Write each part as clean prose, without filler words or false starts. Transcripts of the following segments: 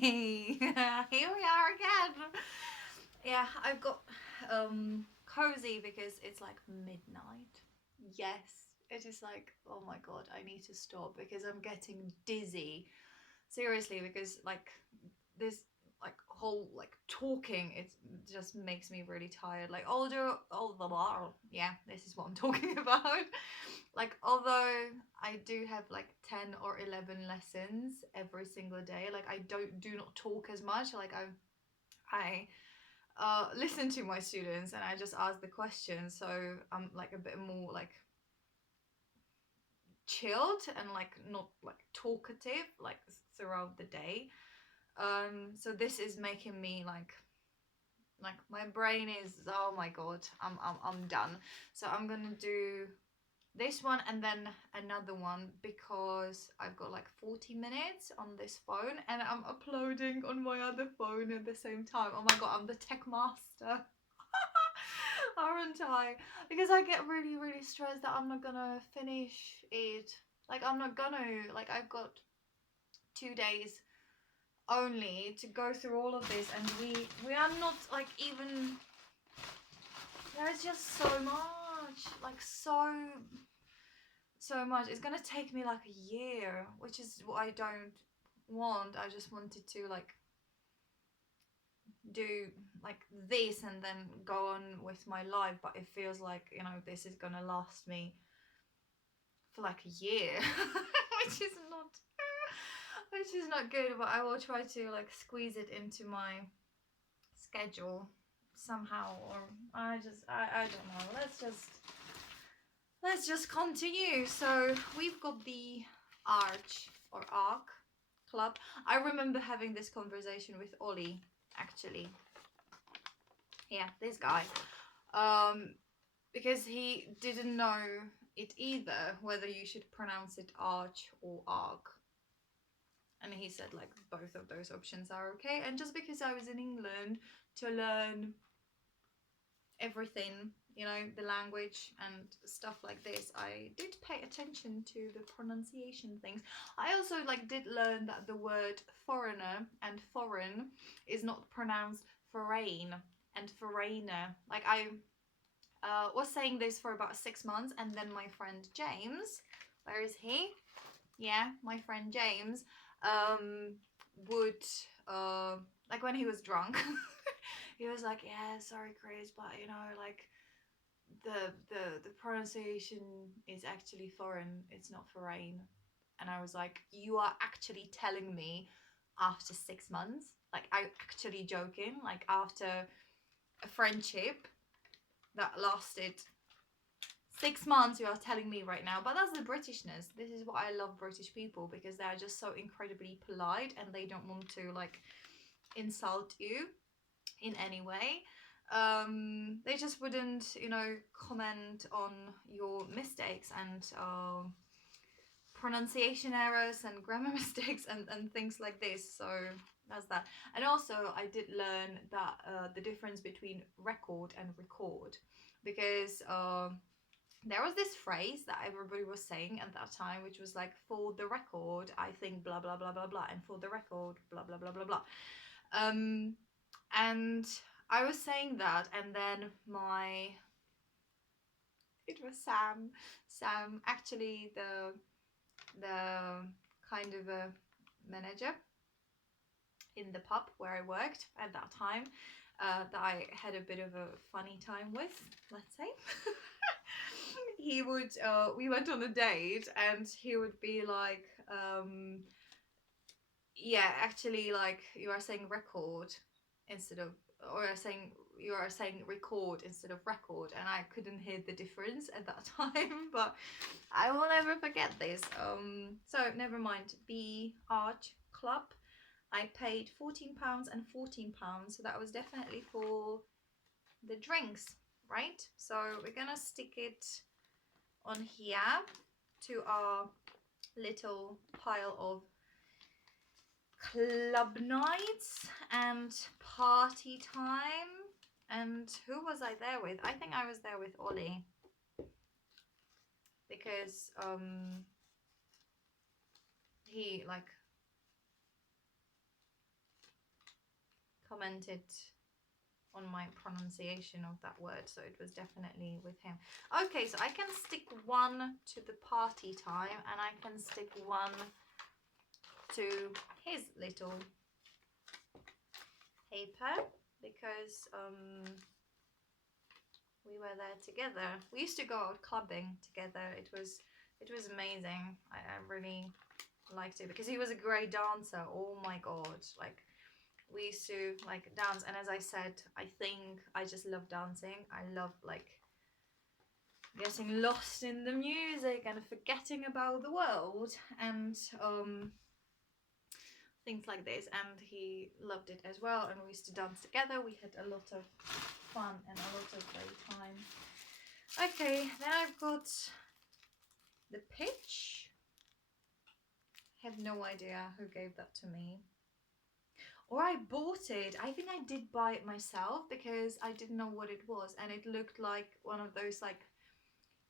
Here we are again. Yeah, I've got cozy because it's like midnight. Yes, it is like, oh my god, I need to stop because I'm getting dizzy. Seriously, because like this like whole like talking, it just makes me really tired. Like all the yeah, this is what I'm talking about. Like although I do have like 10 or 11 lessons every single day, like I do not talk as much. Like I listen to my students and I just ask the questions, so I'm like a bit more like chilled and like not like talkative like throughout the day. So this is making me like my brain is, oh my god, I'm done. So I'm gonna do this one and then another one because I've got like 40 minutes on this phone and I'm uploading on my other phone at the same time. Oh my god, I'm the tech master. Aren't I? Because I get really, really stressed that I'm not gonna finish it. Like I'm not gonna, like I've got 2 days only to go through all of this and we are not like even, there's just so much, like so much. It's gonna take me like a year, which is what I don't want. I just wanted to like do like this and then go on with my life, but it feels like, you know, this is gonna last me for like a year, which is not good, but I will try to like squeeze it into my schedule somehow, or I don't know. Let's just continue. So we've got the arch or arc club. I remember having this conversation with Ollie, actually. Yeah, this guy. Um, because he didn't know it either, whether you should pronounce it arch or arc. And he said like both of those options are okay. And just because I was in England to learn everything, you know, the language and stuff like this, I did pay attention to the pronunciation things. I also like did learn that the word foreigner and foreign is not pronounced foreign and foreigner. Like I was saying this for about 6 months, and then my friend James, where is he? Yeah, my friend James, um, would like when he was drunk, he was like, "Yeah, sorry, Chris, but you know, like the pronunciation is actually foreign. It's not foreign." And I was like, "You are actually telling me after 6 months? Like, I'm actually joking? Like after a friendship that lasted 6 months, you are telling me right now?" But that's the Britishness. This is what I love British people, because they're just so incredibly polite and they don't want to like insult you in any way. They just wouldn't, you know, comment on your mistakes and pronunciation errors and grammar mistakes and things like this. So that's that. And also I did learn that the difference between record and record, because there was this phrase that everybody was saying at that time, which was like, "For the record, I think blah blah blah blah blah," and "For the record, blah blah blah blah blah." Um, and I was saying that, and then it was Sam. Sam, actually, the kind of a manager in the pub where I worked at that time, that I had a bit of a funny time with, let's say. He would, we went on a date, and he would be like, yeah, actually, like you are saying record instead of, or you are saying record instead of record, and I couldn't hear the difference at that time, but I will never forget this. So never mind. The Arch Club, I paid £14 and £14, so that was definitely for the drinks, right? So we're gonna stick it on here to our little pile of club nights and party time. And who was I there with? I think I was there with Ollie, because he like commented on my pronunciation of that word, so it was definitely with him. Okay, so I can stick one to the party time, and I can stick one to his little paper, because we were there together. We used to go out clubbing together. It was amazing. I really liked it because he was a great dancer. Oh my god, like we used to like dance, and as I said, I think I just love dancing. I love like getting lost in the music and forgetting about the world and things like this, and he loved it as well, and we used to dance together. We had a lot of fun and a lot of great time. Okay, then I've got the pitch. Have no idea who gave that to me, or I bought it. I think I did buy it myself because I didn't know what it was, and it looked like one of those like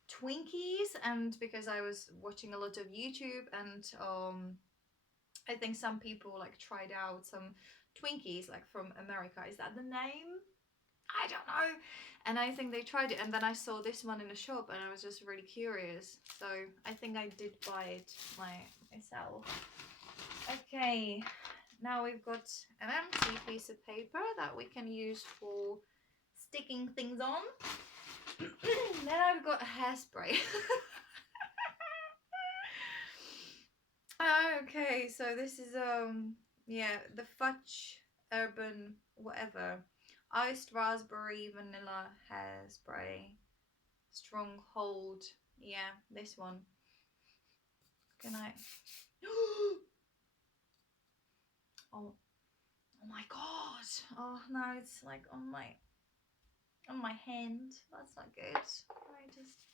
Twinkies, and because I was watching a lot of YouTube, and I think some people like tried out some Twinkies like from America. Is that the name? I don't know. And I think they tried it, and then I saw this one in the shop, and I was just really curious. So I think I did buy it myself. Okay, now we've got an empty piece of paper that we can use for sticking things on. Then I've got hairspray. Okay, so this is yeah, the Fudge Urban whatever iced raspberry vanilla hairspray stronghold. Yeah, this one. Can I? Oh my god. Oh no, it's like on my hand. That's not good. I just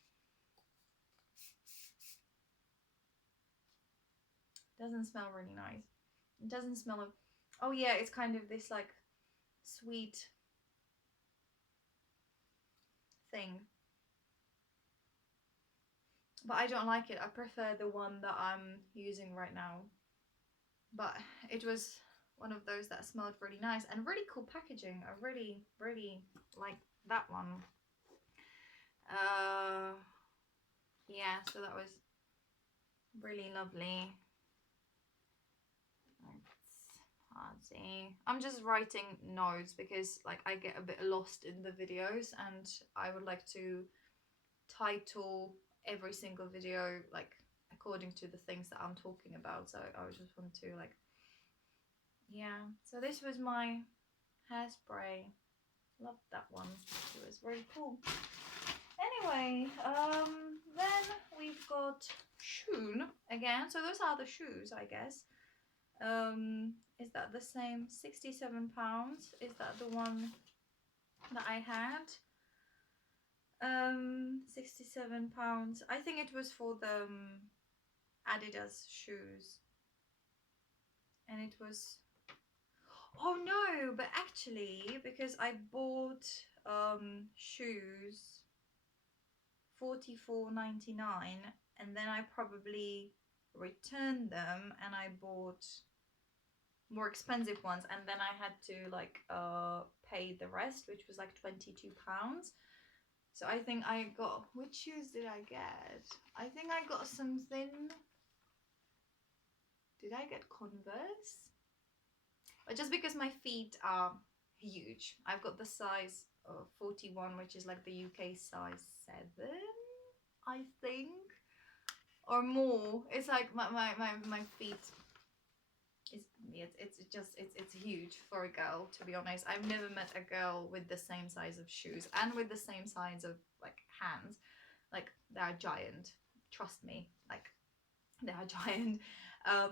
doesn't smell really nice. It doesn't smell of, oh yeah, it's kind of this like sweet thing, but I don't like it. I prefer the one that I'm using right now, but it was one of those that smelled really nice and really cool packaging. I really like that one. Yeah, so that was really lovely. I'm just writing notes because like I get a bit lost in the videos, and I would like to title every single video like according to the things that I'm talking about. So I just want to like, yeah. So this was my hairspray. Loved that one. It was really cool. Anyway, then we've got Shoon again. So those are the shoes, I guess. Is that the same? £67. Is that the one that I had? £67. I think it was for the Adidas shoes, and it was, oh no, but actually because I bought shoes £44.99, and then I probably returned them and I bought more expensive ones, and then I had to like pay the rest, which was like £22. So I think I got, which shoes did I get? I think I got something, did I get Converse? But just because my feet are huge, I've got the size 41, which is like the UK size 7, I think, or more. It's like my feet is, it's huge for a girl, to be honest. I've never met a girl with the same size of shoes and with the same size of like hands. Like they're giant, trust me, like they are giant.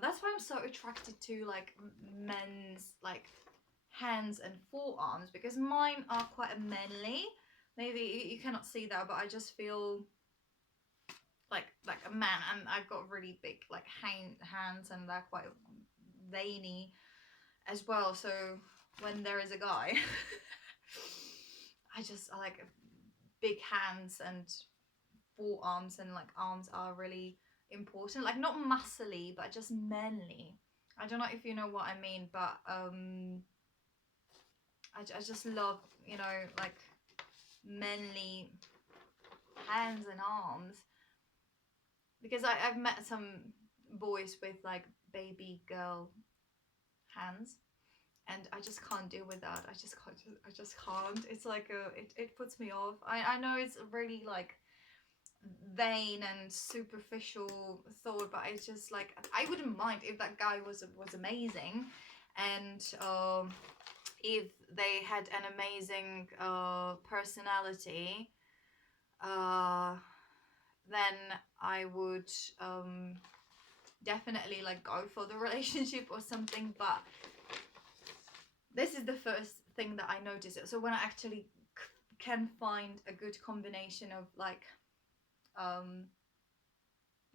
That's why I'm so attracted to like men's like hands and forearms, because mine are quite manly. Maybe you cannot see that, but I just feel like a man, and I've got really big like hands, and they're quite veiny as well. So when there is a guy, I like big hands, and forearms and like arms are really important. Like not muscly, but just manly. I don't know if you know what I mean, but I just love, you know, like manly hands and arms, because I've met some boys with like baby girl hands, and I just can't deal with that. I just can't. It's like it puts me off. I know it's really like vain and superficial thought, but it's just like I wouldn't mind if that guy was amazing, and if they had an amazing personality, uh, then I would definitely like go for the relationship or something. But this is the first thing that I noticed. So when I actually can find a good combination of like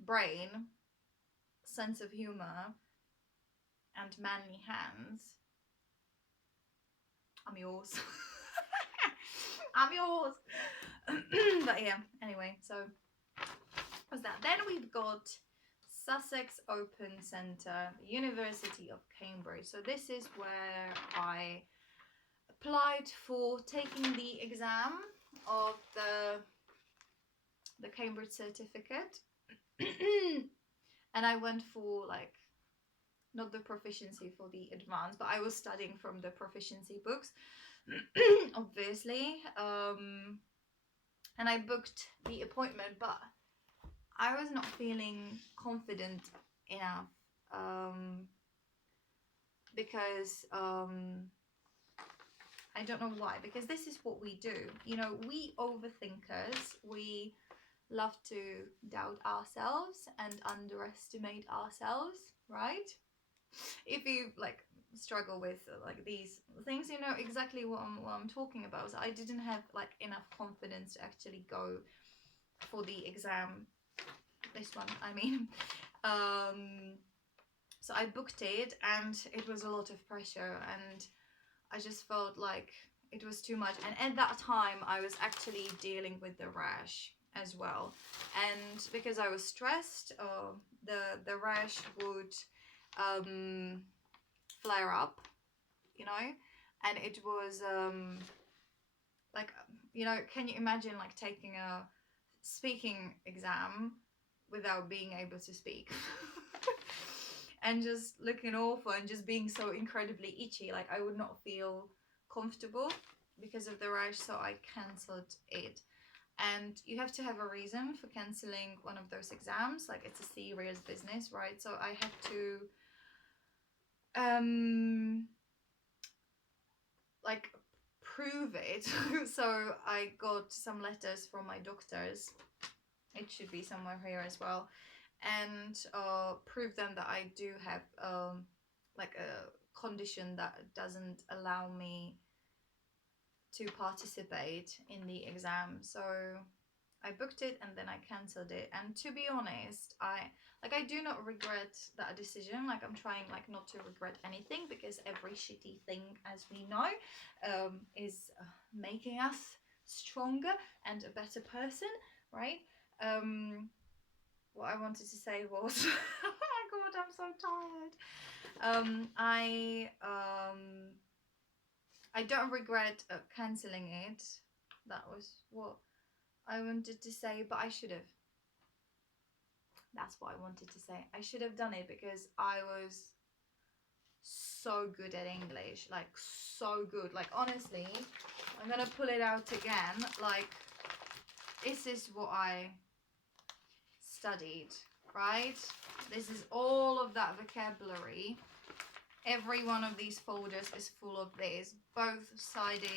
brain, sense of humor, and manly hands, I'm yours. I'm yours. But yeah, anyway, so what's that? Then we've got Sussex Open Centre, University of Cambridge. So this is where I applied for taking the exam of the Cambridge certificate. And I went for like not the proficiency, for the advanced, but I was studying from the proficiency books. Obviously, and I booked the appointment, but I was not feeling confident enough, because I don't know why, because this is what we do, you know, we overthinkers, we love to doubt ourselves and underestimate ourselves, right? If you like struggle with like these things, you know exactly what I'm talking about. So I didn't have like enough confidence to actually go for the exam, this one I mean. So I booked it, and it was a lot of pressure, and I just felt like it was too much. And at that time I was actually dealing with the rash as well, and because I was stressed, the rash would flare up, you know, and it was like, you know, can you imagine like taking a speaking exam without being able to speak? And just looking awful and just being so incredibly itchy, like I would not feel comfortable because of the rash, so I cancelled it. And you have to have a reason for cancelling one of those exams, like it's a serious business, right? So I had to like prove it. So I got some letters from my doctors, it should be somewhere here as well, and prove them that I do have like a condition that doesn't allow me to participate in the exam. So I booked it and then I cancelled it. And to be honest, I do not regret that decision. Like I'm trying like not to regret anything, because every shitty thing, as we know, is making us stronger and a better person, right? What I wanted to say was, oh my god, I'm so tired. I don't regret cancelling it. That was what I wanted to say, but I should have. That's what I wanted to say. I should have done it, because I was so good at English, like so good. Like honestly, I'm gonna pull it out again. Like this is what I studied, right? This is all of that vocabulary. Every one of these folders is full of this, both-sided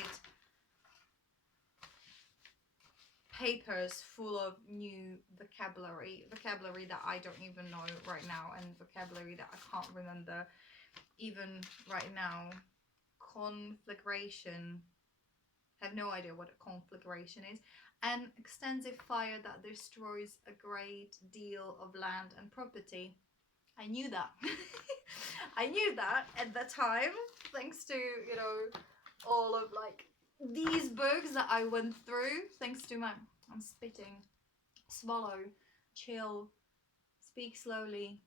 papers full of new vocabulary that I don't even know right now, and vocabulary that I can't remember even right now. Conflagration, I have no idea what a conflagration is. An extensive fire that destroys a great deal of land and property. I knew that. I knew that at the time, thanks to, you know, all of like these books that I went through, thanks to my, I'm spitting, swallow, chill, speak slowly,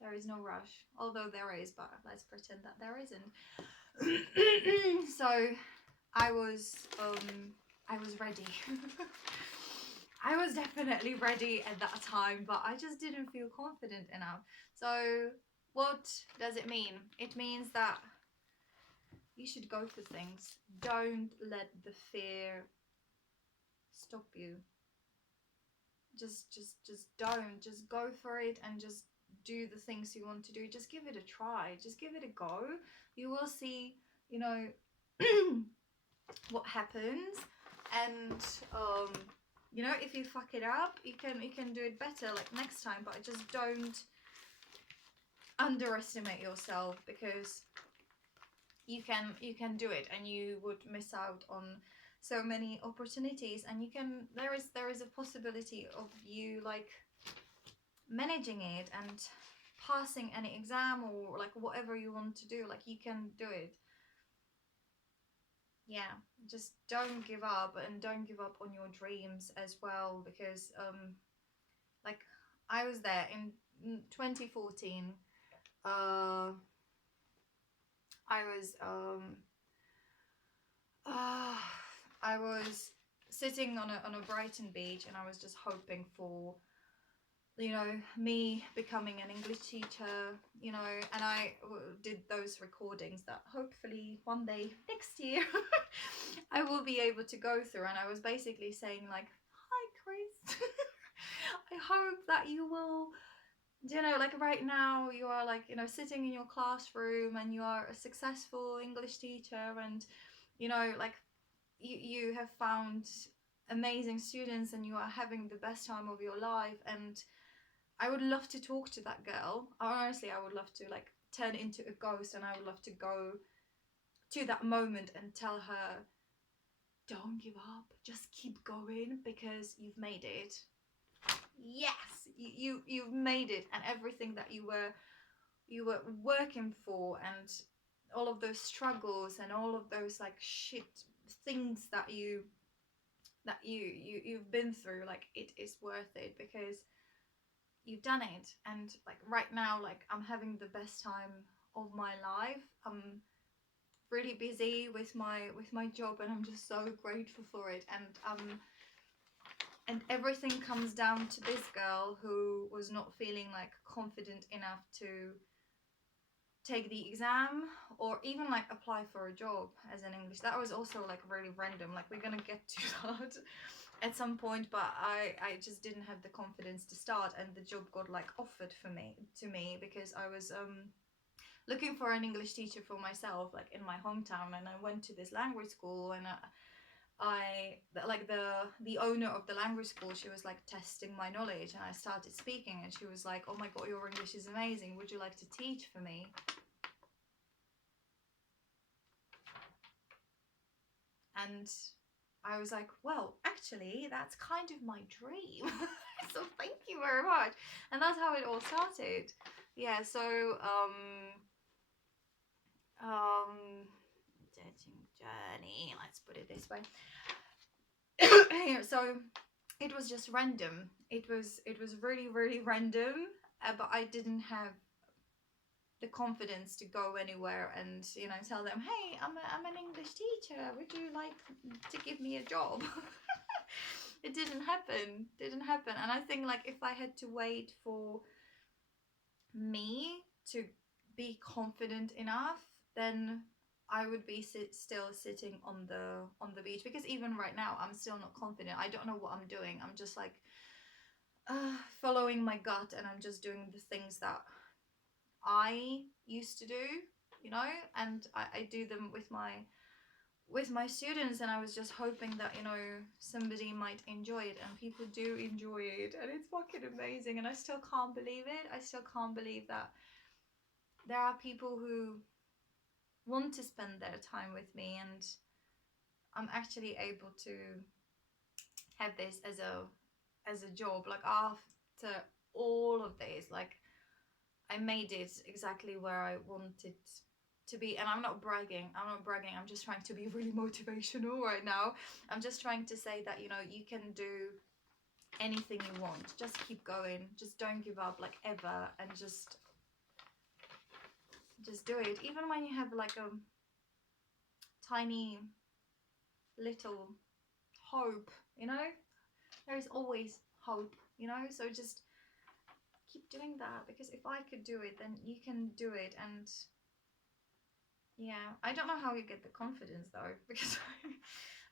there is no rush, although there is, but let's pretend that there isn't. So I was ready. I was definitely ready at that time, but I just didn't feel confident enough. So what does it mean? It means that you should go for things. Don't let the fear stop you. Just don't. Just go for it and just do the things you want to do. Just give it a try. Just give it a go. You will see, you know, what happens. And you know, if you fuck it up, you can do it better like next time. But just don't underestimate yourself, because you can do it, and you would miss out on so many opportunities. And you can, there is a possibility of you like managing it and passing any exam or like whatever you want to do. Like you can do it. Yeah, just don't give up, and don't give up on your dreams as well, because like I was there in 2014. I was uh, I was sitting on a Brighton beach, and I was just hoping for, you know, me becoming an English teacher, you know. And I did those recordings that hopefully one day next year I will be able to go through. And I was basically saying like, hi Chris, I hope that you will, you know, like right now you are like, you know, sitting in your classroom and you are a successful English teacher, and you know, like you have found amazing students and you are having the best time of your life. And I would love to talk to that girl. Honestly, I would love to like turn into a ghost, and I would love to go to that moment and tell her, don't give up, just keep going, because you've made it. Yes, you've made it. And everything that you were working for, and all of those struggles and all of those like shit things that you've been through, like it is worth it, because you've done it. And like right now, like I'm having the best time of my life. I'm really busy with my job, and I'm just so grateful for it. And everything comes down to this girl who was not feeling like confident enough to take the exam or even like apply for a job as an English. That was also like really random. Like we're gonna get to that at some point, but I just didn't have the confidence to start. And the job got like offered to me because I was looking for an English teacher for myself, like in my hometown. And I went to this language school, and I like the owner of the language school, she was like testing my knowledge, and I started speaking, and she was like, oh my god, your English is amazing, would you like to teach for me? And I was like, well, actually that's kind of my dream. So thank you very much. And that's how it all started. Yeah, so dating journey, let's put it this way. So it was just random. It was really random, but I didn't have the confidence to go anywhere and, you know, tell them, hey, I'm an English teacher, would you like to give me a job? It didn't happen. And I think like if I had to wait for me to be confident enough, then I would be still sitting on the beach, because even right now I'm still not confident. I don't know what I'm doing. I'm just like following my gut, and I'm just doing the things that I used to do, you know, and I do them with my students. And I was just hoping that, you know, somebody might enjoy it, and people do enjoy it, and it's fucking amazing. And I still can't believe it. I still can't believe that there are people who want to spend their time with me, and I'm actually able to have this as a job. Like after all of this, like I made it exactly where I wanted to be. And I'm not bragging. I'm just trying to be really motivational right now. I'm just trying to say that, you know, you can do anything you want. Just keep going. Just don't give up, like, ever. And just do it. Even when you have like tiny little hope, you know? There is always hope, you know? So just keep doing that, because if I could do it, then you can do it. And yeah, I don't know how you get the confidence though, because I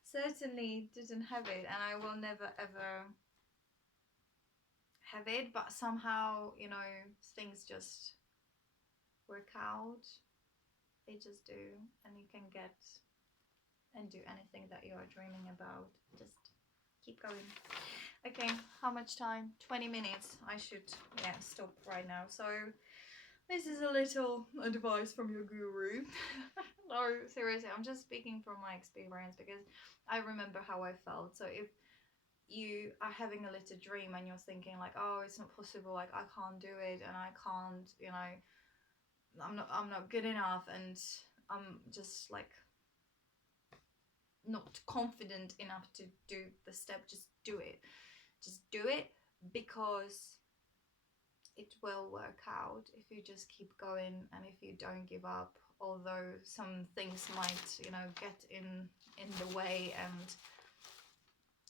certainly didn't have it, and I will never ever have it, but somehow, you know, things just work out. They just do, and you can get and do anything that you are dreaming about. Just keep going. Okay, how much time? 20 minutes. I should, yeah, stop right now. So this is a little advice from your guru. No, seriously, I'm just speaking from my experience, because I remember how I felt. So if you are having a little dream and you're thinking like, oh, it's not possible, like I can't do it, and I can't, you know, I'm not good enough, and I'm just like not confident enough to do the step, just do it. Just do it, because it will work out if you just keep going and if you don't give up, although some things might, you know, get in the way, and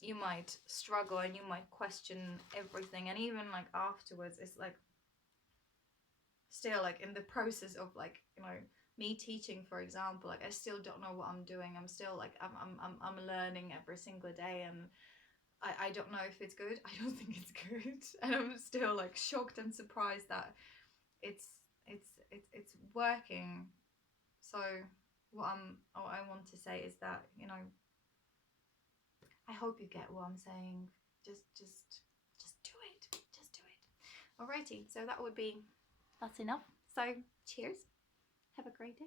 you might struggle and you might question everything. And even like afterwards, it's like still like in the process of, like, you know, me teaching, for example, like I still don't know what I'm doing. I'm still like I'm learning every single day, and I don't know if it's good. I don't think it's good, and I'm still like shocked and surprised that it's working. So what I want to say is that, you know, I hope you get what I'm saying. Just do it. Just do it. Alrighty. So that's enough. So cheers. Have a great day.